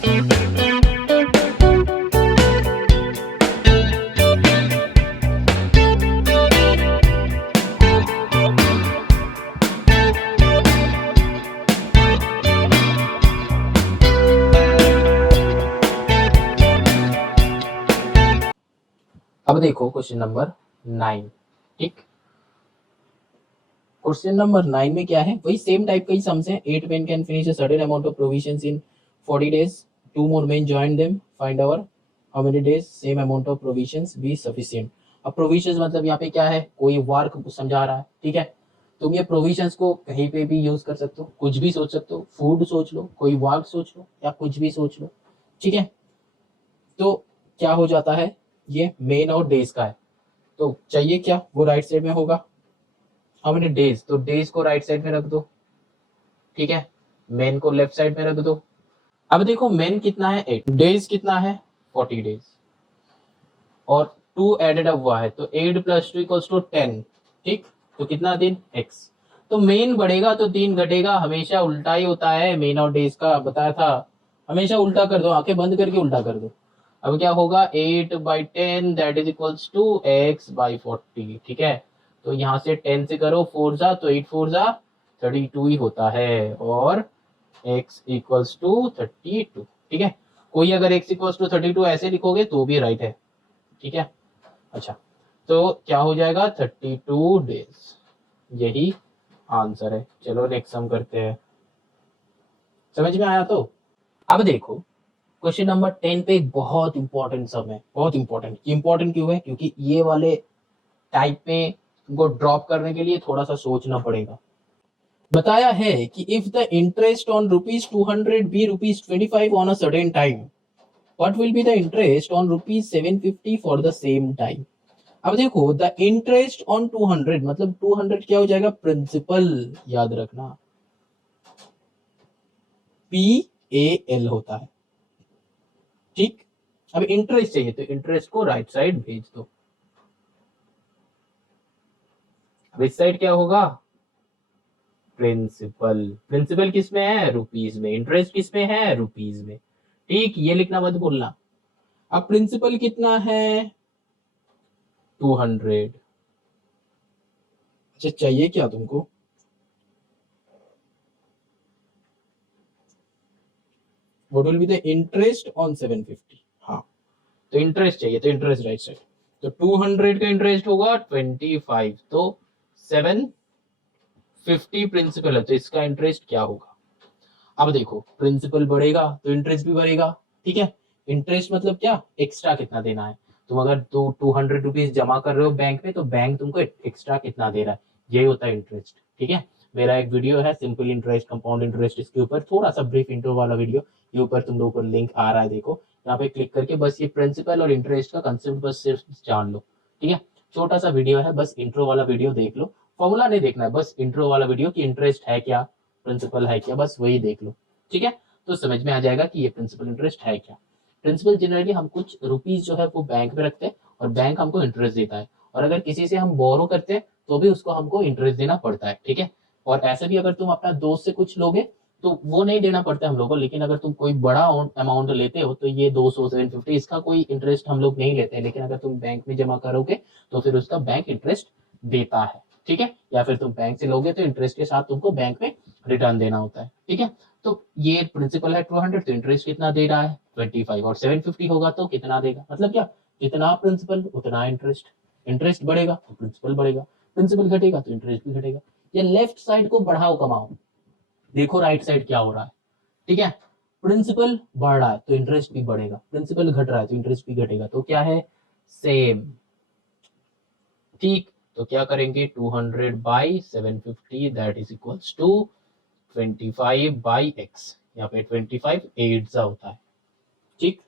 अब देखो question number 9। ठीक, क्वेश्चन नंबर 9 में क्या है, वही सेम टाइप का ही सम्स है। 8 men can finish a certain amount of provisions in 40 days. 2 more men join them. Find out how many days same amount of provisions be sufficient. अब provisions मतलब यहाँ पे क्या है, कोई वर्क समझा रहा है। ठीक है, तुम ये प्रोविजंस को कहीं पे भी यूज कर सकते हो, कुछ भी सोच सकते हो। फूड सोच लो, कोई वर्क सोच लो, या कुछ भी सोच लो। ठीक है, तो क्या हो जाता है, ये मेन और डेज का है। तो चाहिए क्या, वो राइट साइड में होगा। हाउ मेनी डेज, तो डेज को राइट साइड में रख दो। ठीक है, मेन को लेफ्ट साइड में रख दो। अब देखो मेन कितना है 8, डेज कितना है 40 डेज, और 2 एडेड अप हुआ है, तो 8 + 2 = 10। ठीक, तो कितना दिन x। तो मेन बढ़ेगा तो 3 घटेगा, हमेशा उल्टा ही होता है। मेन और डेज का बताया था, हमेशा उल्टा कर दो, आंखें बंद करके उल्टा कर दो। अब क्या होगा, 8/10 that is equals to x/40। ठीक है, तो यहाँ से 10 से करो 4 जा, तो 8 4 जा 32 ही होता है, और x = 32। ठीक है, कोई अगर x = 32 ऐसे लिखोगे तो भी राइट है। ठीक है, अच्छा, तो क्या हो जाएगा 32 डेज, यही आंसर है। चलो नेक्स्ट सम करते हैं। समझ में आया? तो अब देखो क्वेश्चन नंबर 10 पे एक बहुत इंपॉर्टेंट सम है, बहुत इंपॉर्टेंट। इंपॉर्टेंट क्यों है, क्योंकि ये वाले टाइप में तुमको ड्रॉप करने के लिए थोड़ा सा सोचना पड़ेगा। बताया है कि if the interest on ₹200 be ₹25 on a certain time, what will be the interest on ₹750 for the same time. अब देखो द इंटरेस्ट ऑन 200 मतलब 200 क्या हो जाएगा, प्रिंसिपल, याद रखना PAL होता है। ठीक, अब इंटरेस्ट चाहिए तो इंटरेस्ट को राइट साइड भेज दो। अब इस साइड क्या होगा, प्रिंसिपल। प्रिंसिपल किस में है, रुपीज में। इंटरेस्ट किस में है, रुपीज में। ठीक, ये लिखना मत भूलना। अब प्रिंसिपल कितना है, 200। अच्छा, चाहिए क्या तुमको, what will be the interest on 750। हाँ, तो इंटरेस्ट चाहिए तो इंटरेस्ट राइट साइड। तो 200 का इंटरेस्ट होगा 25, तो 750 प्रिंसिपल है, तो इसका इंटरेस्ट क्या होगा। अब देखो प्रिंसिपल बढ़ेगा तो इंटरेस्ट भी बढ़ेगा। ठीक है, इंटरेस्ट मतलब क्या, एक्स्ट्रा कितना देना है। तुम अगर 200 रुपीज जमा कर रहे हो बैंक में, तो बैंक तुमको एक्स्ट्रा कितना दे रहा है, यही होता है इंटरेस्ट। ठीक है, मेरा एक वीडियो है सिंपल इंटरेस्ट, कंपाउंड इंटरेस्ट, इसके ऊपर थोड़ा सा ब्रीफ इंट्रो वाला वीडियो, ये ऊपर तुम लोगों को लिंक आ रहा है, देखो यहाँ पे क्लिक करके बस ये प्रिंसिपल और इंटरेस्ट का कंसेप्ट बस सिर्फ जान लो। ठीक है, छोटा सा वीडियो है, बस इंट्रो वाला वीडियो देख लो, फॉर्मूला नहीं देखना है, बस इंट्रो वाला वीडियो कि इंटरेस्ट है क्या, प्रिंसिपल है क्या, बस वही देख लो। ठीक है, तो समझ में आ जाएगा कि ये प्रिंसिपल इंटरेस्ट है क्या। प्रिंसिपल जनरली हम कुछ रुपीज जो है वो बैंक में रखते हैं, और बैंक हमको इंटरेस्ट देता है, और अगर किसी से हम बोरो करते हैं तो भी उसको हमको इंटरेस्ट देना पड़ता है। ठीक है, और ऐसे भी अगर तुम अपना दोस्त से कुछ लोगे तो वो नहीं देना पड़ता है हम लोग को, लेकिन अगर तुम कोई बड़ा अमाउंट लेते हो तो ये 200 750 इसका कोई इंटरेस्ट हम लोग नहीं लेते हैं, लेकिन अगर तुम बैंक में जमा करोगे तो फिर उसका बैंक इंटरेस्ट देता है। ठीक है, या फिर तुम बैंक से लोगे तो इंटरेस्ट के साथ तुमको बैंक में रिटर्न देना होता है। ठीक है, तो ये प्रिंसिपल है 200, तो इंटरेस्ट कितना दे रहा है 25, और 750 होगा तो कितना देगा, मतलब क्या, जितना प्रिंसिपल उतना इंटरेस्ट। इंटरेस्ट बढ़ेगा तो प्रिंसिपल बढ़ेगा, प्रिंसिपल घटेगा तो इंटरेस्ट भी घटेगा। ये लेफ्ट साइड को बढ़ाओ कमाओ, देखो राइट साइड क्या हो रहा है। ठीक है, प्रिंसिपल बढ़ रहा है तो इंटरेस्ट भी बढ़ेगा, प्रिंसिपल घट रहा है तो इंटरेस्ट भी घटेगा, तो क्या है, सेम। ठीक, तो क्या करेंगे, 200/750 that is equals to 25/x। यहाँ पे 25 8 होता है। ठीक,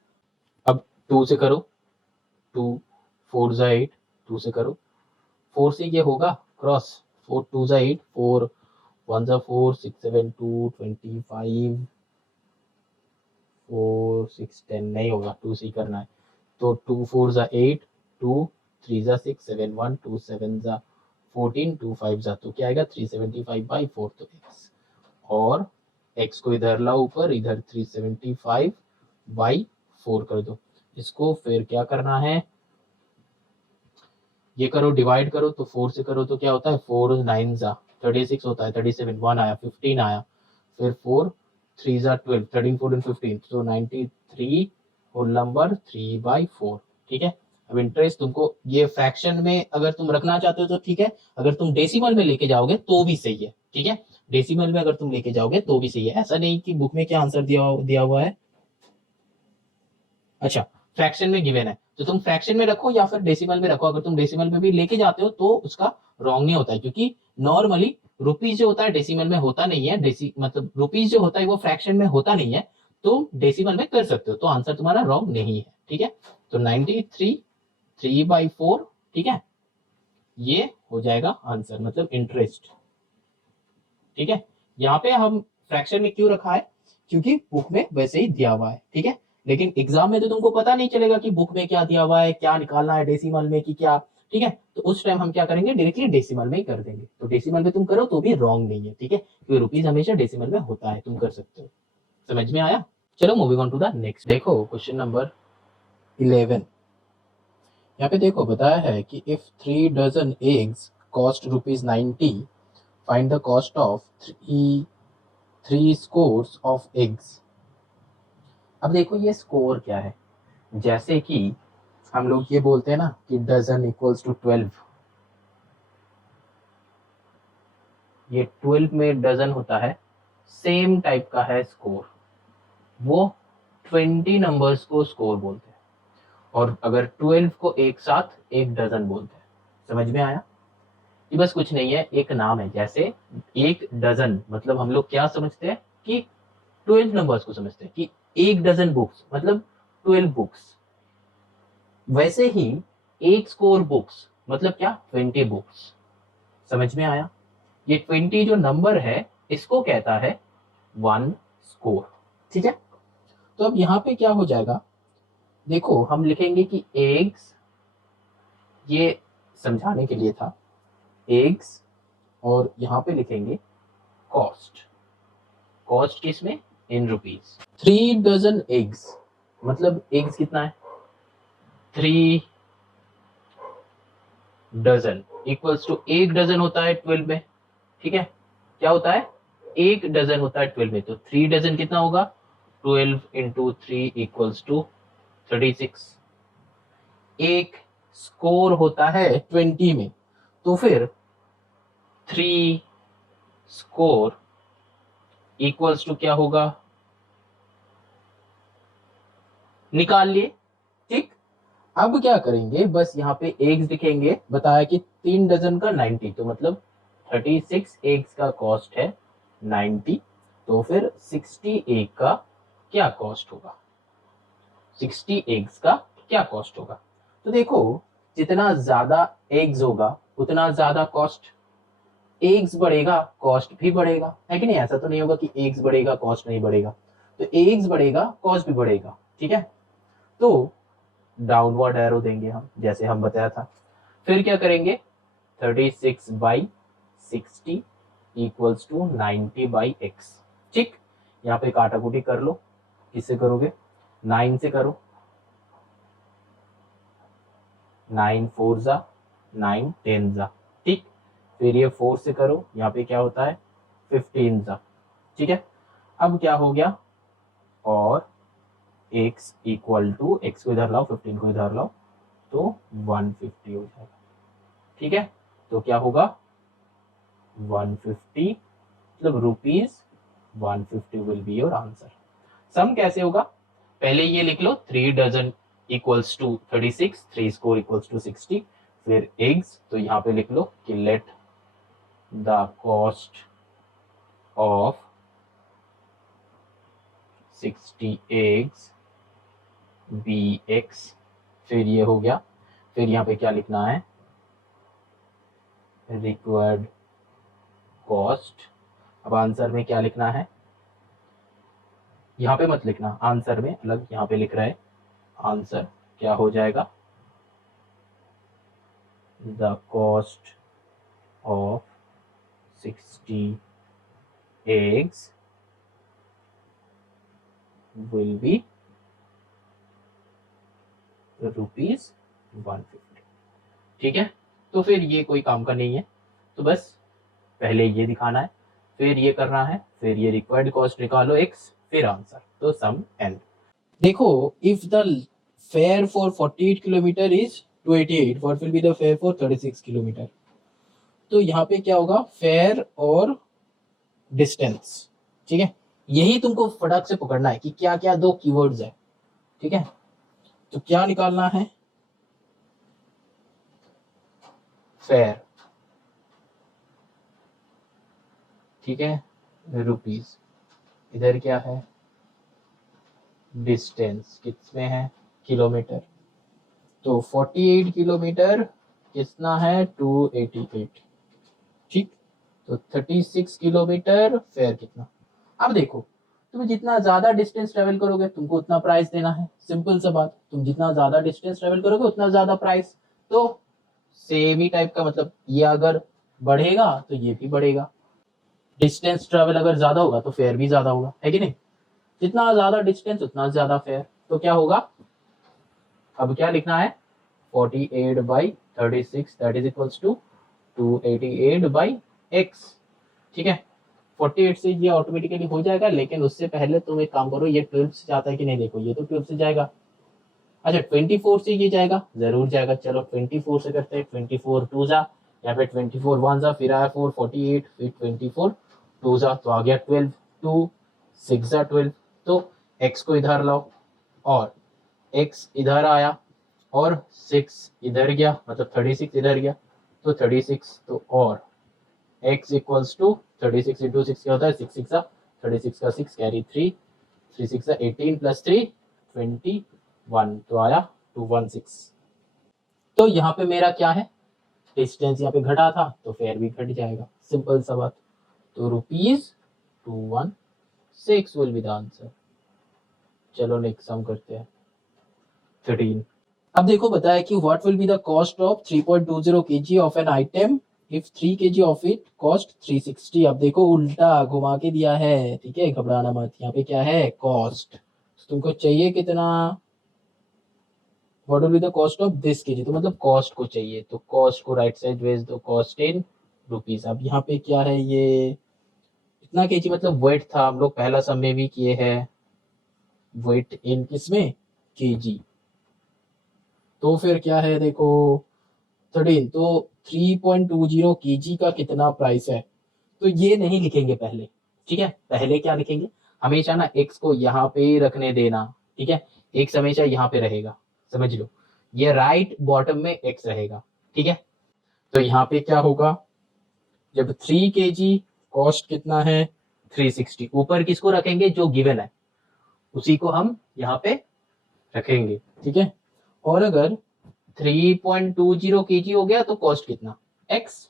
अब 2 से करो, 2 4 8, 2 से करो, 4 से ये होगा क्रॉस, 4 2 8, 4 1 4 6 7 2 25 4 6 10 नहीं होगा, 2 से ही करना है, तो 2 4 8, 2 3 6 7 1 2 7 14 2 5 तो क्या आएगा 375/4, तो x, और x को इधर लाओ ऊपर, इधर 375 बाई 4 कर दो। इसको फिर क्या करना है, ये करो डिवाइड करो, तो 4 से करो तो क्या होता है, 4 9 जा 36 होता है, 37 1 आया, 15 आया, फिर 4 3 जा 12, 13 14 15, तो 93 होल नंबर 3/4। ठीक है। अब इंटरेस्ट तुमको ये फ्रैक्शन में अगर तुम रखना चाहते हो तो ठीक है, अगर तुम डेसिमल में लेके जाओगे तो भी सही है। ठीक है, डेसिमल में अगर तुम लेके जाओगे तो भी सही है, ऐसा नहीं कि बुक में क्या आंसर दिया हुआ है। अच्छा, फ्रैक्शन में गिवन है तो तुम फ्रैक्शन में रखो या फिर डेसिमल में रखो, अगर तुम डेसिमल में भी लेके जाते हो तो उसका रॉन्ग नहीं होता है, क्योंकि नॉर्मली रुपीज जो होता है डेसिमल में होता नहीं है, मतलब रुपीज जो होता है वो फ्रैक्शन में होता नहीं है, तो डेसिमल में कर सकते हो, तो आंसर तुम्हारा रॉन्ग नहीं है। ठीक है, तो 93 3/4। ठीक है, ये हो जाएगा आंसर, मतलब इंटरेस्ट। ठीक है, यहाँ पे हम फ्रैक्शन में क्यों रखा है, क्योंकि बुक में वैसे ही दिया हुआ है। ठीक है, लेकिन एग्जाम में तो तुमको पता नहीं चलेगा कि बुक में क्या दिया हुआ है, क्या निकालना है डेसिमल में कि क्या। ठीक है, तो उस टाइम हम क्या करेंगे, डायरेक्टली डेसिमल में ही कर देंगे, तो डेसिमल में तुम करो तो भी रॉन्ग नहीं है। ठीक है, क्योंकि रुपीज हमेशा डेसिमल में होता है, तुम कर सकते हो। समझ में आया? चलो moving on to the next. देखो क्वेश्चन नंबर 11। यहाँ पे देखो बताया है कि इफ 3 dozen eggs cost ₹90, find the cost of 3 scores of eggs. अब देखो ये स्कोर क्या है, जैसे कि हम लोग ये बोलते हैं ना कि डजन इक्वल्स टू 12, ये 12 में डजन होता है, सेम टाइप का है स्कोर, वो 20 नंबर्स को स्कोर बोलते हैं, और अगर 12 को एक साथ एक डजन बोलते हैं। समझ में आया? ये बस कुछ नहीं है, एक नाम है। जैसे एक डजन मतलब हम लोग क्या समझते हैं कि 12 नंबर्स को समझते हैं कि एक डजन बुक्स मतलब 12 बुक्स, वैसे ही एक स्कोर बुक्स मतलब क्या, 20 बुक्स। समझ में आया? ये 20 जो नंबर है इसको कहता है 1 स्कोर। ठीक है, तो अब यहाँ पे क्या हो जाएगा, देखो हम लिखेंगे कि एग्स, ये समझाने के लिए था, एग्स, और यहाँ पे लिखेंगे कॉस्ट। कॉस्ट किस में, इन रुपीज। 3 डजन एग्स मतलब एग्स कितना है, 3 डजन इक्वल्स टू, एक डजन होता है 12 में। ठीक है, क्या होता है, एक डजन होता है 12 में, तो 3 डजन कितना होगा, 12 इंटू 3 इक्वल्स टू 36। एक स्कोर होता है 20 में, तो फिर 3 स्कोर इक्वल्स टू क्या होगा, निकाल लिए। ठीक, अब क्या करेंगे, बस यहाँ पे एग्स लिखेंगे, बताया कि 3 डजन का 90, तो मतलब 36 एग्स का कॉस्ट है 90, तो फिर 60 एग का क्या कॉस्ट होगा, 60 एग्स का क्या कॉस्ट होगा। तो देखो जितना ज्यादा एग्स होगा उतना ज्यादा कॉस्ट, एग्स बढ़ेगा कॉस्ट भी बढ़ेगा, है कि नहीं? ऐसा तो नहीं होगा कि एग्स बढ़ेगा कॉस्ट नहीं बढ़ेगा, तो एग्स बढ़ेगा कॉस्ट भी बढ़ेगा। ठीक है, तो डाउनवर्ड एरो देंगे हम, जैसे हम बताया था। फिर क्या करेंगे, 36/60 इक्वल्स टू 90/x। ठीक, यहाँ पे काटाकुटी कर लो, किससे करोगे, 9 से करो, 9 4 जा 9 10 जा। ठीक, फिर ये 4 से करो, यहाँ पे क्या होता है 15 जा। ठीक है, अब क्या हो गया, और x इक्वल टू, x को इधर लाओ 15 को इधर लाओ, तो 150 हो जाएगा। ठीक है, तो क्या होगा 150, मतलब rupees 150 will be your answer. Sum कैसे होगा, पहले ये लिख लो, 3 dozen equals to 36, 3 score equals to 60, फिर एग्स, तो यहाँ पे लिख लो कि let the cost of 60 eggs be x, फिर ये हो गया, फिर यहाँ पे क्या लिखना है, रिक्वायर्ड कॉस्ट। अब आंसर में क्या लिखना है, यहाँ पे मत लिखना, आंसर में अलग यहाँ पे लिख रहा है, आंसर क्या हो जाएगा, the cost of 60 eggs will be ₹150। ठीक है, तो फिर ये कोई काम का नहीं है, तो बस पहले ये दिखाना है, फिर ये करना है, फिर ये रिक्वायर्ड कॉस्ट निकालो x, फिर आंसर, तो सम n। देखो, if the fair for 48 kilometre is 288, what will be the fair for 36 kilometre? तो यहाँ पे क्या होगा, फेयर और डिस्टेंस। ठीक है, यही तुमको फटाक से पकड़ना है कि क्या क्या दो कीवर्ड्स है। ठीक है, तो क्या निकालना है, फेयर, ठीक है, रुपीस, इधर क्या है, डिस्टेंस, किसमें है, किलोमीटर, तो 48 किलोमीटर कितना है, 288। ठीक, तो 36 किलोमीटर फेयर कितना? अब देखो, तुम जितना ज्यादा डिस्टेंस ट्रेवल करोगे तुमको उतना प्राइस देना है, सिंपल सा बात, तुम जितना ज्यादा डिस्टेंस ट्रेवल करोगे उतना ज्यादा प्राइस, तो सेम ही टाइप का मतलब, ये अगर बढ़ेगा तो ये भी बढ़ेगा, डिस्टेंस ट्रेवल अगर ज्यादा होगा तो फेयर भी ज्यादा होगा, है कि नहीं? जितना ज्यादा डिस्टेंस उतना ज्यादा फेयर, तो क्या होगा, अब क्या लिखना है, 48/36 that is equals to 288/x। ठीक है, 48 से ये ऑटोमेटिकली हो जाएगा, लेकिन उससे पहले तुम एक काम करो, ये 12 से जाता है कि नहीं, देखो ये तो 12 से जाएगा। अच्छा, 24 से ये जाएगा, जरूर जाएगा, चलो 24 से करते हैं, 24 टू जा, या फिर 24 वन जा, फिर आया 4, 48, फिर 24 टू जा, तो आ गया 12, 2 6 जा 12, तो x को इधर लाओ, और x इधर आया, और 6 इधर गया, मतलब 36 इधर गया, तो 36, तो और x इक्वल्स टू 36 इंटू 6 क्या होता है, 6 6 36 का 6 कैरी 3, 3 6 18 प्लस 3 21, तो आया 216। तो यहाँ पे मेरा क्या है, डिस्टेंस यहाँ पे घटा था तो फेयर भी घट जाएगा, सिंपल सा बात, तो ₹216 विल बी द आंसर। चलो नेक्स्ट सम करते हैं, 13। अब देखो बताया कि what will be the cost of 3.20 kg of an item if 3 kg of it cost 360। अब देखो उल्टा घुमा के दिया है, ठीक है, घबराना मत, यहाँ पे क्या है, कॉस्ट, तो तुमको चाहिए कितना, what will be the cost of this kg, तो मतलब कॉस्ट को चाहिए, तो कॉस्ट को राइट साइड भेज दो, कॉस्ट इन रुपीज। अब यहाँ पे क्या है, ये इतना kg मतलब वेट था, हम लोग पहला सम में भी किए हैं, वेट इन किसमें, kg, तो फिर क्या है, देखो 13, तो 3.20 kg का कितना प्राइस है, तो ये नहीं लिखेंगे पहले। ठीक है, पहले क्या लिखेंगे, हमेशा ना x को यहाँ पे रखने देना। ठीक है, x हमेशा यहाँ पे रहेगा, समझ लो, ये राइट बॉटम में x रहेगा। ठीक है, तो यहाँ पे क्या होगा, जब 3 kg कॉस्ट कितना है 360, ऊपर किसको रखेंगे, जो गिवन है उसी को हम यहाँ पे रखेंगे। ठीक है, और अगर 3.20 kg हो गया तो कॉस्ट कितना, x,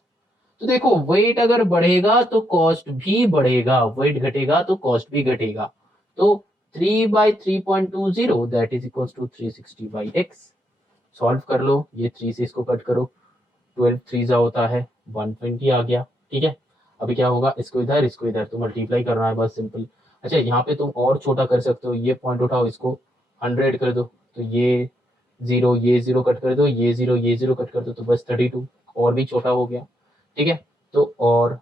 तो देखो वेट अगर बढ़ेगा तो कॉस्ट भी बढ़ेगा, वेट घटेगा तो कॉस्ट भी घटेगा, तो 3/3.20 that is equals to 360/x। Solve कर लो, ये 3 से इसको कट करो, 12 3 जा होता है 120 आ गया। ठीक है, अभी क्या होगा, इसको इधर तो मल्टीप्लाई करना है, बस सिंपल। अच्छा, यहाँ पे तुम और छोटा कर सकते हो, ये पॉइंट उठाओ, इसको 100 कर दो, तो ये 0 ये 0 कट कर दो, ये 0 ये 0 कट कर दो, तो बस 32, और भी छोटा हो गया। ठीक है, तो और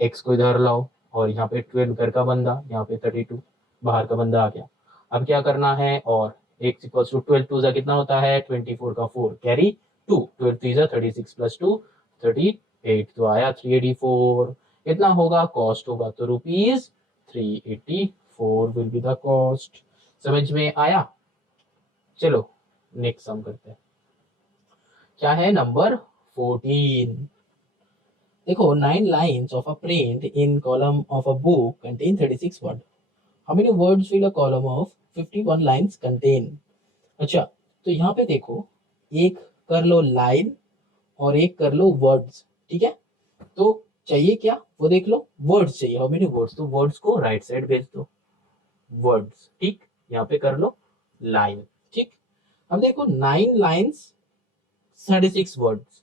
x को इधर लाओ, और यहाँ पे 12 घर का बंदा, यहाँ पे 32 बाहर का बंदा आ गया। अब क्या करना है, और x इक्वल्स टू 12 2 कितना होता है, 24 का 4 कैरी 2, 12 3 36 प्लस 2 38, तो आया 384। कितना होगा, कॉस्ट होगा, तो ₹384 विल बी द कॉस्ट। समझ में आया? चलो नेक्स्ट सम करते हैं, क्या है नंबर 14। देखो, 9 lines of a print in column of a book contain 36 words. How many words will a column of 51 lines contain? अच्छा, तो यहाँ पे देखो, एक कर लो लाइन और एक कर लो वर्ड्स। ठीक है, तो चाहिए क्या, वो देख लो, वर्ड्स चाहिए, हाउ मेनी वर्ड्स, तो वर्ड्स को राइट साइड भेज दो, वर्ड्स। ठीक, यहाँ पे कर लो लाइन। ठीक, अब देखो 9 लाइन्स 36 वर्ड्स,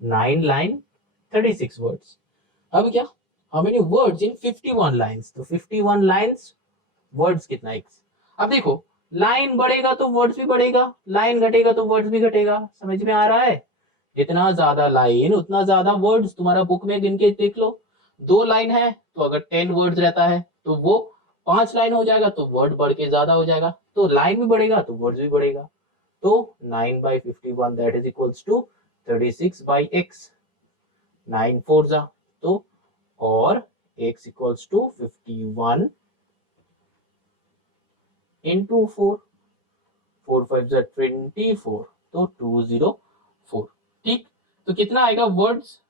9 लाइन 36 वर्ड्स। अब क्या, how many words in 51 lines, तो 51 लाइन्स वर्ड्स कितना x। अब देखो लाइन बढ़ेगा तो वर्ड्स भी बढ़ेगा, लाइन घटेगा तो वर्ड्स भी घटेगा। समझ में आ रहा है? जितना ज्यादा लाइन उतना ज्यादा वर्ड्स। तुम्हारा बुक में गिन के देख लो, 2 लाइन है तो अगर 10 वर्ड्स रहता है तो वो 5 लाइन हो जाएगा, तो वर्ड बढ़ के ज्यादा हो जाएगा। तो लाइन भी बढ़ेगा तो वर्ड्स भी बढ़ेगा। तो 9/51 that is equals to 36/x। 9 4 जा तो, और x इक्वल्स टू 51 इंटू 4, 4 5 जा 24, तो 204। ठीक, तो कितना आएगा वर्ड्स?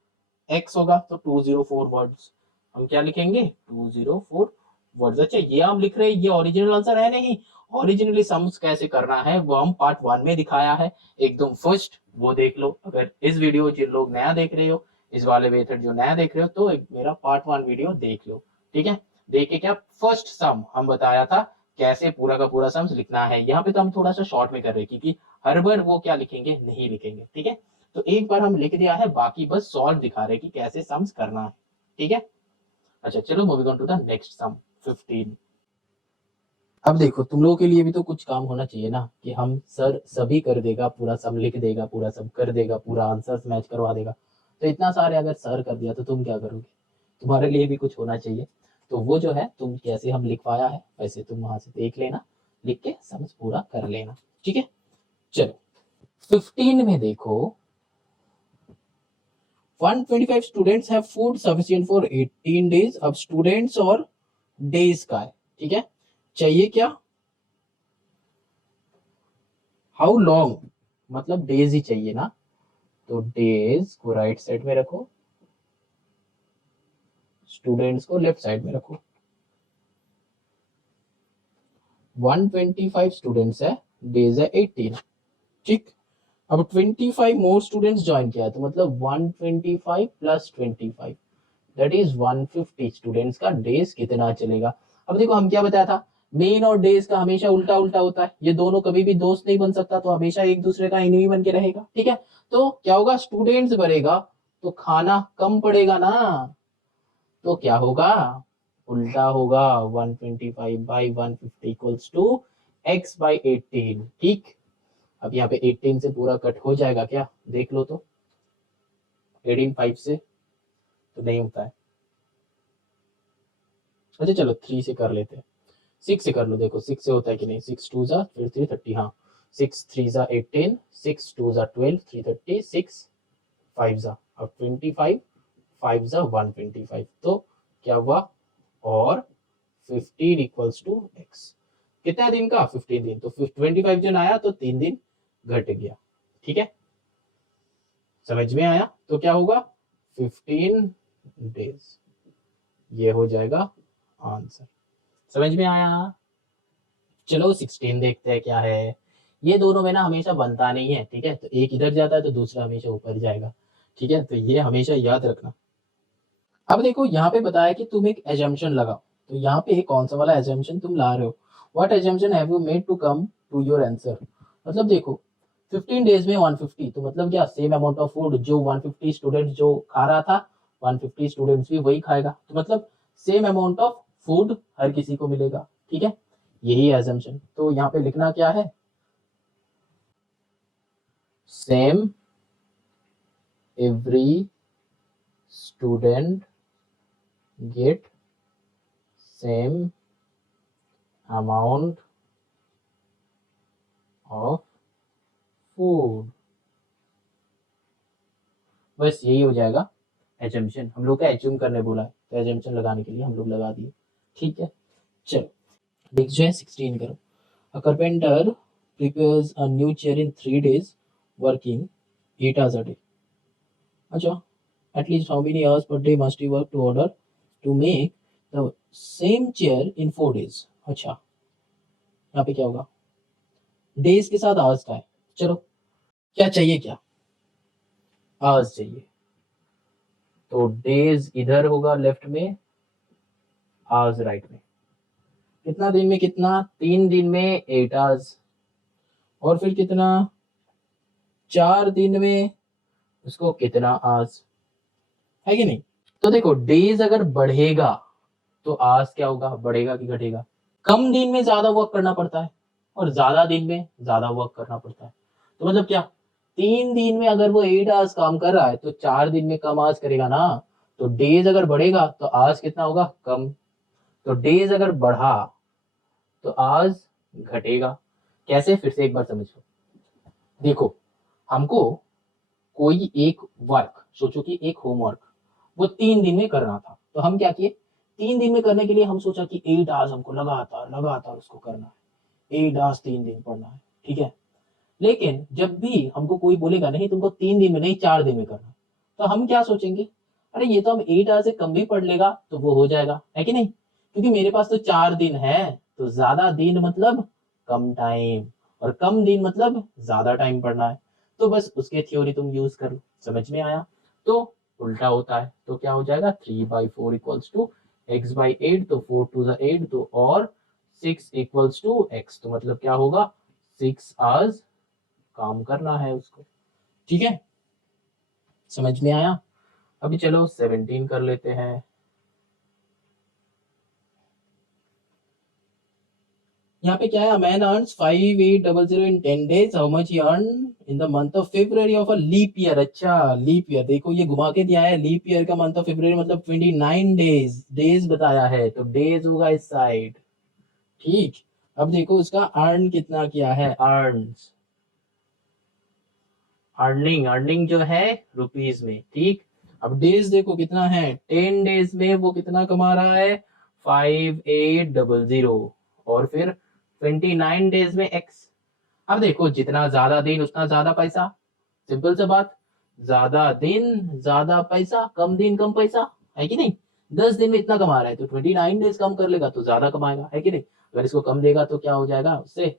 x होगा तो 204 वर्ड्स। हम क्या लिखेंगे? 204 वर्ड्स। अच्छा, ये हम लिख रहे हैं, ये ओरिजिनल आंसर है नहीं। ओरिजिनली सम्स कैसे करना है वो हम पार्ट 1 में दिखाया है, एकदम फर्स्ट, वो देख लो। अगर इस वीडियो जिन लोग नया देख रहे हो, इस वाले मेथड जो नया देख रहे हो, तो मेरा पार्ट 1 वीडियो देख लो। ठीक है, देख के क्या फर्स्ट सम हम बताया था कैसे पूरा का पूरा सम्स लिखना है। यहाँ पे तो हम थोड़ा सा शॉर्ट में कर रहे हैं, क्योंकि हर बार वो क्या लिखेंगे, नहीं लिखेंगे। ठीक है, तो एक बार हम लिख दिया है, बाकी बस सॉल्व दिखा रहे हैं कि कैसे सम्स करना है। ठीक है, अच्छा चलो moving on to the next sum 15। अब देखो, तुम लोगों के लिए भी तो कुछ काम होना चाहिए ना, कि हम सर सभी कर देगा, पूरा सम लिख देगा, पूरा सब कर देगा, पूरा आंसर्स मैच करवा देगा। तो इतना सारे अगर सर कर दिया तो तुम क्या करोगे? तुम्हारे लिए भी कुछ होना चाहिए। तो वो जो है, तुम कैसे हम लिखवाया है वैसे तुम वहां से देख लेना, लिख के समझ पूरा कर लेना। ठीक है, चलो 15 में देखो, 125 students have food sufficient for 18 days. अब स्टूडेंट्स और डेज का है। ठीक है, चाहिए क्या? हाउ लॉन्ग, मतलब डेज ही चाहिए ना, तो डेज को राइट साइड में रखो, स्टूडेंट्स को लेफ्ट साइड में रखो। 125 स्टूडेंट्स है, डेज है 18। ठीक, अब 25 मोर स्टूडेंट्स ज्वाइन किया है, तो मतलब 125 प्लस 25 दैट इज 150 स्टूडेंट्स का डेज कितना चलेगा। अब देखो, हम क्या बताया था, मेन और डेज का हमेशा उल्टा उल्टा होता है, ये दोनों कभी भी दोस्त नहीं बन सकता, तो हमेशा एक दूसरे का एनिमी बन के रहेगा। ठीक है, तो क्या होगा, स्टूडेंट्स बढ़ेगा तो खाना कम पड़ेगा ना, तो क्या होगा, उल्टा होगा। 125 by 150 equals to x by 18। ठीक, अब यहाँ पे 18 से पूरा कट हो जाएगा क्या, देख लो तो, 18 5 से तो नहीं होता है। अच्छा चलो 3 से कर लेते हैं, 6 से कर लो, देखो 6 से होता है कि नहीं। 6 2 जा फिर 3 30, हाँ 6 3 जा 18, 6 2 जा 12, 3 30, 6 5 जा अब 25, 5 जा 125, तो क्या हुआ, और 15 इक्वल्स टू x। कितना दिन का, 15 दिन, तो 25 दिन आया तो 3 दिन घट गया। ठीक है, समझ में आया? तो क्या होगा, 15 डेज, ये हो जाएगा आंसर। समझ में आया? चलो 16 देखते हैं क्या है। ये दोनों में ना हमेशा बनता नहीं है। ठीक है, तो एक इधर जाता है तो दूसरा हमेशा ऊपर जाएगा। ठीक है, तो ये हमेशा याद रखना। अब देखो, यहाँ पे बताया कि तुम एक एजम्पशन लगाओ, तो यहाँ पे कौन सा वाला एजम्पशन तुम ला रहे हो, what assumption have you made to come to your answer. मतलब देखो 15 डेज में 150, तो मतलब क्या, सेम अमाउंट ऑफ फूड जो 150 स्टूडेंट जो खा रहा था, 150 स्टूडेंट्स भी वही खाएगा, तो मतलब सेम अमाउंट ऑफ फूड हर किसी को मिलेगा। ठीक है, यही एजम्पशन। तो यहाँ पे लिखना क्या है, same every student get same amount of food. बस यही हो जाएगा एजम्पशन। हम लोग का एज्यूम करने बोला है, तो एजम्पशन लगाने के लिए हम लोग लगा दिए। ठीक है, चलो नेक्स्ट जो है 16 करो। अ carpenter prepares a new chair in 3 days working 8 hours a day। अच्छा, at least how many hours per day must he work to order to make the same chair in 4 days। अच्छा, यहाँ पे क्या होगा, days के साथ hours का है। चलो, क्या चाहिए, क्या आवर्स चाहिए, तो डेज इधर होगा लेफ्ट में, आवर्स राइट में। कितना दिन में कितना, 3 दिन में 8 आवर्स, और फिर कितना, 4 दिन में उसको कितना आवर्स, है कि नहीं। तो देखो, डेज अगर बढ़ेगा तो आवर्स क्या होगा, बढ़ेगा कि घटेगा। कम दिन में ज्यादा वर्क करना पड़ता है, और ज्यादा दिन में ज्यादा वर्क करना पड़ता है। तो मतलब क्या, 3 दिन में अगर वो 8 आवर्स काम कर रहा है तो 4 दिन में कम आवर्स करेगा ना। तो डेज अगर बढ़ेगा तो आवर्स कितना होगा, कम। तो डेज अगर बढ़ा तो आवर्स घटेगा। कैसे, फिर से एक बार समझ लो। देखो, हमको कोई एक वर्क, सोचो कि एक होमवर्क वो 3 दिन में करना था, तो हम क्या किए, 3 दिन में करने के लिए हम सोचा कि 8 आवर्स हमको लगातार लगातार उसको करना है, 8 आवर्स 3 दिन पढ़ना है, ठीक है। लेकिन जब भी हमको कोई बोलेगा नहीं तुमको 3 दिन में नहीं 4 दिन में करना, तो हम क्या सोचेंगे, अरे ये तो हम 8 आवर्स से कम भी पढ़ लेगा तो वो हो जाएगा, है कि नहीं। क्योंकि मेरे पास तो 4 दिन है, तो ज्यादा दिन मतलब कम टाइम, और कम दिन मतलब ज्यादा टाइम पढ़ना है। तो बस उसके थ्योरी तुम यूज कर लो, समझ में आया। तो उल्टा होता है, तो क्या हो जाएगा, 3/4 इक्वल्स टू x/8, तो 4 to the 8, तो और 6 इक्वल्स टू x, तो मतलब क्या होगा, 6 आवर्स काम करना है उसको, ठीक है। समझ में आया। अभी चलो 17 कर लेते हैं। यहाँ पे क्या है, man earns 5800 in 10 days, how much he earn in the month of February of a leap year. अच्छा, लीप ईयर देखो ये घुमा के दिया है, लीप ईयर का मंथ ऑफ फेब्रुअरी मतलब 29 डेज, डेज बताया है तो डेज होगा इस साइड, ठीक। अब देखो उसका अर्न कितना किया है, अर्न्स, अर्निंग, अर्निंग जो है रुपीज में, ठीक। अब डेज देखो कितना है, 10 डेज में वो कितना कमा रहा है, 5800, और फिर 29 डेज में एक्स। अब देखो जितना ज्यादा दिन उतना ज्यादा पैसा, सिंपल सा बात, ज्यादा दिन ज्यादा पैसा, कम दिन कम पैसा, है कि नहीं। 10 दिन में इतना कमा रहा है तो 29 डेज कम कर लेगा तो ज्यादा कमाएगा, है कि नहीं। अगर इसको कम देगा तो क्या हो जाएगा, उससे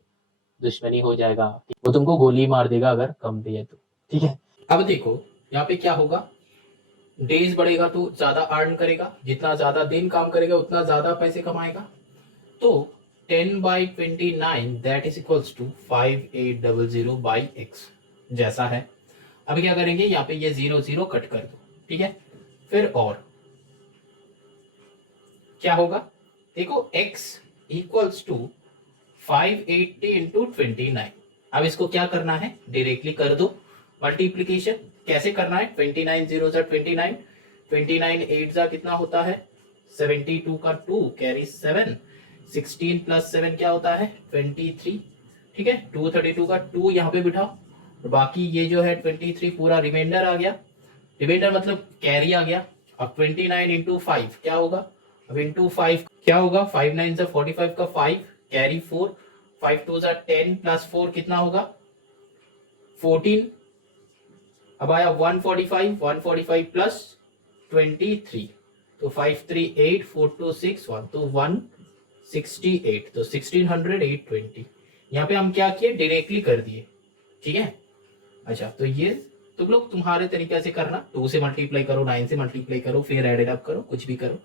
दुश्मनी हो जाएगा, वो तुमको गोली मार देगा अगर कम दिए तो, ठीक है। अब देखो यहाँ पे क्या होगा, डेज बढ़ेगा तो ज्यादा अर्न करेगा, जितना ज्यादा दिन काम करेगा उतना ज्यादा पैसे कमाएगा। तो 10/29 that is equals to 5800/x, जैसा है। अब क्या करेंगे, यहाँ पे ये 0 0 कट कर दो, ठीक है। फिर और क्या होगा, देखो x इक्वल्स टू 580 इंटू 29। अब इसको क्या करना है, डायरेक्टली कर दो मल्टीप्लीकेशन। कैसे करना है, 29 0 जा 29, 29 8 जा कितना होता है, 72 का 2 कैरी 7, 16 प्लस 7 क्या होता है, 23, ठीक है। 232 का 2 यहाँ पे बिठाओ, और बाकी ये जो है 23 पूरा रिमाइंडर आ गया, रिमाइंडर मतलब कैरी आ गया। अब 29 इंटू 5 क्या होगा, अब इंटू 5 क्या होगा, 5 9 जा 45 का 5 कैरी 4, 5 2 जा 10 प्लस 4 कितना होगा, 14। अब आया 145, 145 प्लस 23, तो 5 3 8 4 2 6 1, तो 168, तो 1600 820। यहाँ पे हम क्या किए, डायरेक्टली कर दिए, ठीक है। अच्छा, तो ये तुम लोग तुम्हारे तरीके से करना, 2 से मल्टीप्लाई करो, 9 से मल्टीप्लाई करो, फिर एडेड अप करो, कुछ भी करो,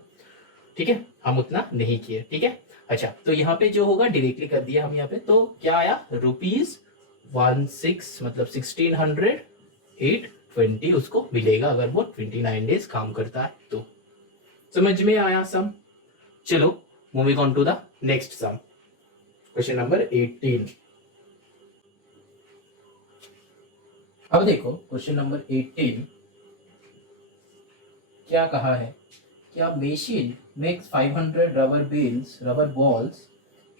ठीक है। हम उतना नहीं किए, ठीक है। अच्छा, तो यहाँ पे जो होगा डायरेक्टली कर दिया हम यहाँ पे, तो क्या आया, ₹16 मतलब 1600 820 उसको मिलेगा अगर वो 29 डेज काम करता है तो। समझ में आया सम। चलो moving on to the next sum, question number 18। अब देखो क्वेश्चन नंबर 18 क्या कहा है, क्या machine makes 500 rubber balls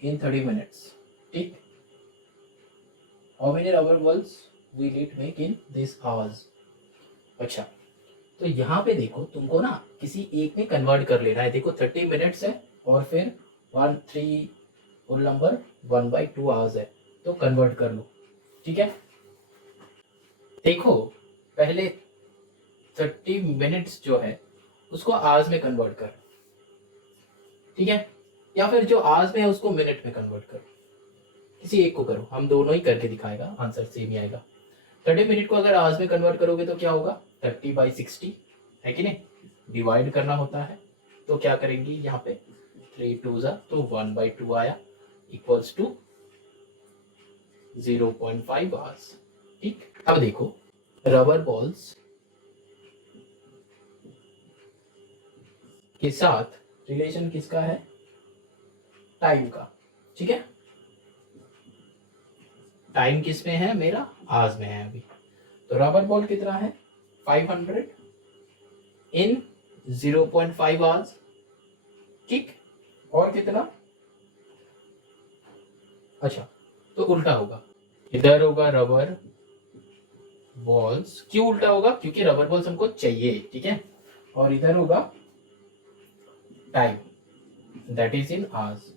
in 30 minutes, ठीक। how many rubber balls will it make in this hours। अच्छा, तो यहाँ पे देखो तुमको ना किसी एक में कन्वर्ट कर लेना है। देखो 30 मिनट्स है और फिर 3 होल नंबर 1/2 आवर्स है, तो कन्वर्ट कर लो, ठीक है। देखो पहले 30 मिनट्स जो है उसको आवर्स में कन्वर्ट कर, ठीक है। या फिर जो आवर्स में है उसको मिनट में कन्वर्ट करो, किसी एक को करो, हम दोनों ही करके दिखाएगा, आंसर सेम ही आएगा। 30 मिनट को अगर आवर्स में कन्वर्ट करोगे तो क्या होगा, 30/60, है कि नहीं, डिवाइड करना होता है। तो क्या करेंगे यहाँ पे, 3 2 जा तो 1/2 आया, इक्वल्स टू 0.5 आवर्स, ठीक। अब देखो रबर बॉल्स के साथ रिलेशन किसका है, टाइम का, ठीक है। टाइम किस में है मेरा, आवर्स में है अभी। तो रबर बॉल कितना है 500 इन 0.5 आवर्स, ठीक। और कितना, अच्छा तो उल्टा होगा, इधर होगा रबर बॉल्स, क्यों उल्टा होगा, क्योंकि रबर बॉल्स हमको चाहिए, ठीक है। और इधर होगा time, that is in hours.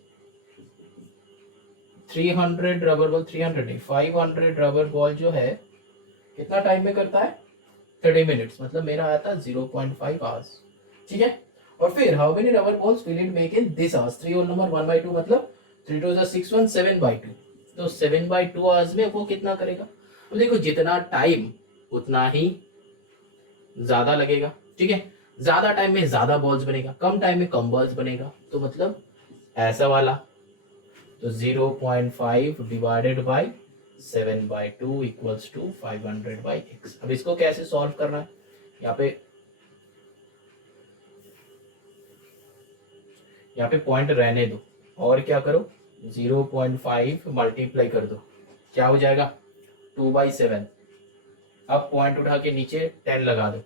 300 rubber ball, 300 नहीं 500 रबर बॉल जो है कितना टाइम में करता है 30 मिनट्स, मतलब मेरा आया था 0.5 आवर्स, ठीक है। और फिर how many rubber balls will it make in this hours, 3 whole number 1/2 मतलब 3 2 6 1 7/2, तो 7/2 आवर्स में वो कितना करेगा। तो देखो जितना टाइम उतना ही ज्यादा लगेगा, ठीक है। ज्यादा टाइम में ज्यादा बॉल्स बनेगा, कम टाइम में कम बॉल्स बनेगा, तो मतलब ऐसा वाला। तो 0.5 divided by 7/2 equals to 500/x। अब इसको कैसे सॉल्व करना है, यहाँ पे पॉइंट रहने दो और क्या करो 0.5 मल्टीप्लाई कर दो, क्या हो जाएगा 2/7। अब पॉइंट उठा के नीचे 10 लगा दो,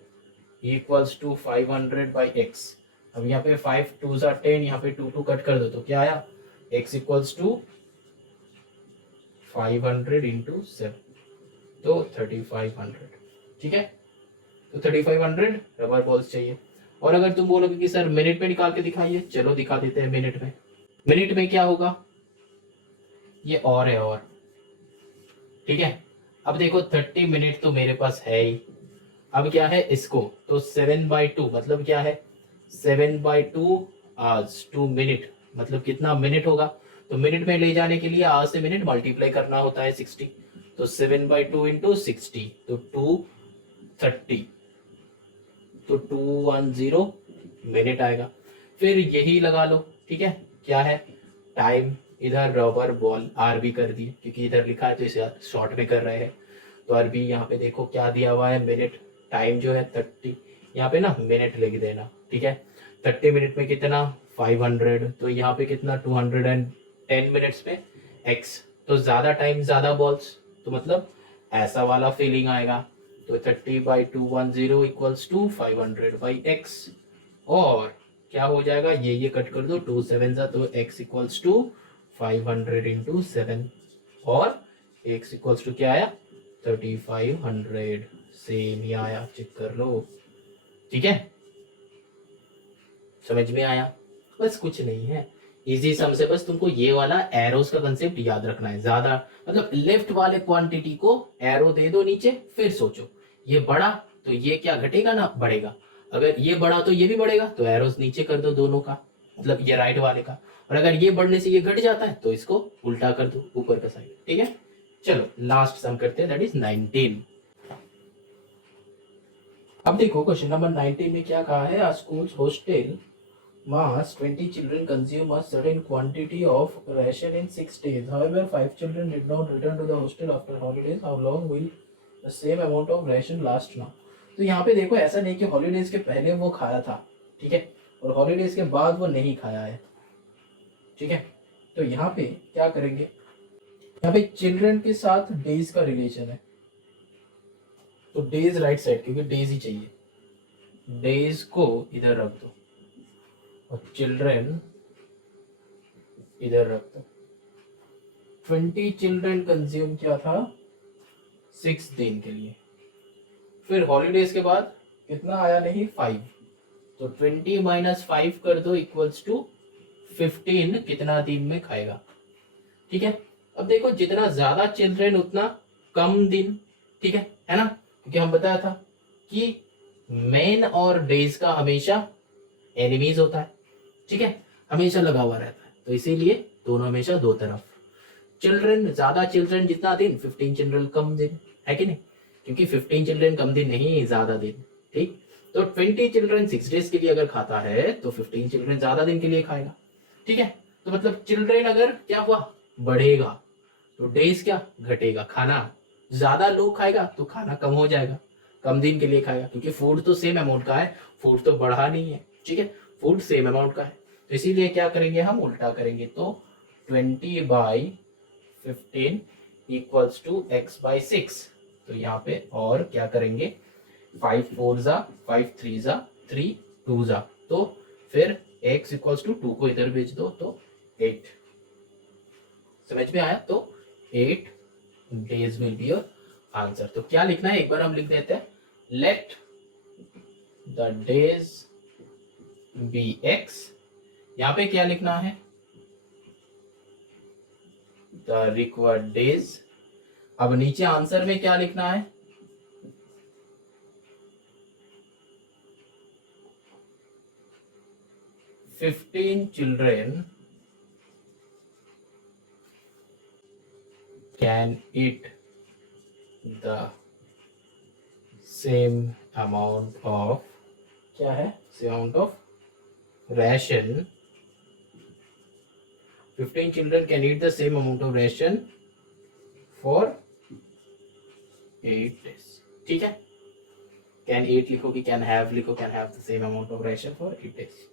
इक्वल्स टू 500/x। अब यहाँ पे 5 2 10, यहाँ पे 2 2 कट कर दो, तो क्या आया x इक्वल्स टू 500 इंटू 7, तो 3500, ठीक है। तो 3500 रबर बॉल्स चाहिए। और अगर तुम बोलोगे कि सर मिनट में निकाल के दिखाइए, चलो दिखा देते हैं मिनट में। मिनट में क्या होगा, ये और है और, ठीक है। अब देखो 30 मिनट तो मेरे पास है ही, अब क्या है इसको, तो 7/2 मतलब क्या है 7/2 आवर्स 2 मिनट, मतलब कितना मिनट होगा। तो मिनट में ले जाने के लिए आवर्स से मिनट मल्टीप्लाई करना होता है 60, तो 7/2 इंटू 60, तो 230, तो 210 मिनट आएगा। फिर यही लगा लो, ठीक है। क्या है टाइम, इधर रबर बॉल आर भी कर दिए क्योंकि इधर लिखा है तो इसे शॉर्ट में कर रहे हैं, तो आर भी यहाँ पे देखो क्या दिया हुआ है मिनट, टाइम जो है 30, यहाँ पे ना मिनट लिख देना, ठीक है। 30 मिनट में कितना 500, तो यहाँ पे कितना 210 मिनट्स में x, तो ज्यादा टाइम ज्यादा बॉल्स, तो मतलब ऐसा वाला फीलिंग आएगा। तो 30/210 इक्वल्स टू 500/x। और क्या हो जाएगा, ये कट कर दो 2 7 जा, तो x इक्वल्स टू 500 इंटू 7, और x इक्वल्स टू क्या आया 3500, सेम ही आया, चेक कर लो, ठीक है। समझ में आया, बस कुछ नहीं है, इजी सम से बस तुमको ये वाला एरोस का कंसेप्ट याद रखना है। ज्यादा मतलब लेफ्ट वाले क्वांटिटी को एरो दे दो नीचे, फिर सोचो ये बढ़ा तो ये क्या घटेगा ना बढ़ेगा, अगर ये बढ़ा तो ये भी बढ़ेगा, तो एरोस नीचे कर दो दोनों का, मतलब ये राइट वाले का। और अगर ये बढ़ने से ये घट जाता है तो इसको उल्टा कर दो ऊपर का साइड, ठीक है। चलो लास्ट सम करते हैं, दैट इज 19। अब देखो क्वेश्चन नंबर 19 में क्या कहा है, a school's hostel must 20 children consume a certain quantity of ration in 6 days. However, 5 children did not return to the hostel after holidays. How long will the same amount of ration last now? तो यहाँ पे देखो ऐसा नहीं कि holidays के पहले वो खाया था, ठीक है, और हॉलीडेज के बाद वो नहीं खाया है, ठीक है। तो यहाँ पे क्या करेंगे, यहाँ पे चिल्ड्रन के साथ डेज का रिलेशन है, तो डेज राइट साइड क्योंकि डेज ही चाहिए, डेज को इधर रख दो और चिल्ड्रन इधर रख दो। 20 चिल्ड्रन कंज्यूम किया था 6 दिन के लिए, फिर हॉलीडेज के बाद कितना आया नहीं 5, तो 20 माइनस 5 कर दो इक्वल्स टू 15 कितना दिन में खाएगा, ठीक है। अब देखो जितना ज्यादा चिल्ड्रन उतना कम दिन, ठीक है ना, क्योंकि हम बताया था कि मेन और डेज का हमेशा एनिमीज होता है, ठीक है, हमेशा लगा हुआ रहता है, तो इसीलिए दोनों हमेशा दो तरफ। चिल्ड्रन ज्यादा चिल्ड्रन जितना दिन, 15 चिल्ड्रन कम दिन, है कि नहीं, क्योंकि 15 चिल्ड्रन कम दिन नहीं ज्यादा दिन, ठीक। तो 20 चिल्ड्रन 6 डेज के लिए अगर खाता है तो 15 चिल्ड्रन ज्यादा दिन के लिए खाएगा, ठीक है। तो मतलब चिल्ड्रन अगर क्या हुआ बढ़ेगा तो डेज क्या घटेगा, खाना ज्यादा लोग खाएगा तो खाना कम हो जाएगा, कम दिन के लिए खाएगा, क्योंकि फूड तो सेम अमाउंट का है, फूड तो बढ़ा नहीं है, ठीक है, फूड सेम अमाउंट का है, तो इसीलिए क्या करेंगे हम उल्टा करेंगे, तो 20/15 इक्वल्स टू x बाई 6। तो यहाँ पे और क्या करेंगे, 5 4 जा 5 3 जा 3 2 जा, तो फिर x इक्वल्स टू 2 को इधर भेज दो तो 8। समझ में आया? तो 8 days will be your answer. तो क्या लिखना है एक बार हम लिख देते हैं, let the days be x। यहाँ पे क्या लिखना है, द रिक्वायर्ड डेज। अब नीचे आंसर में क्या लिखना है, "15 children can eat the same amount of", क्या है, same amount of ration। 15 children can eat the same amount of ration for 8 days। ठीक है, कैन 8 लिखो कि कैन हैव लिखो, can have the same amount of ration for 8 days.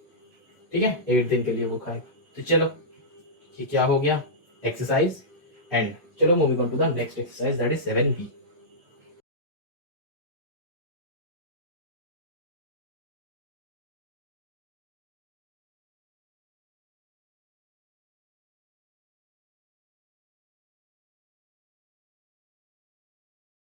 ठीक है, 8 दिन के लिए वो खाएगा। तो चलो ये क्या हो गया, एक्सरसाइज एंड। चलो moving on to the next exercise, that is 7b।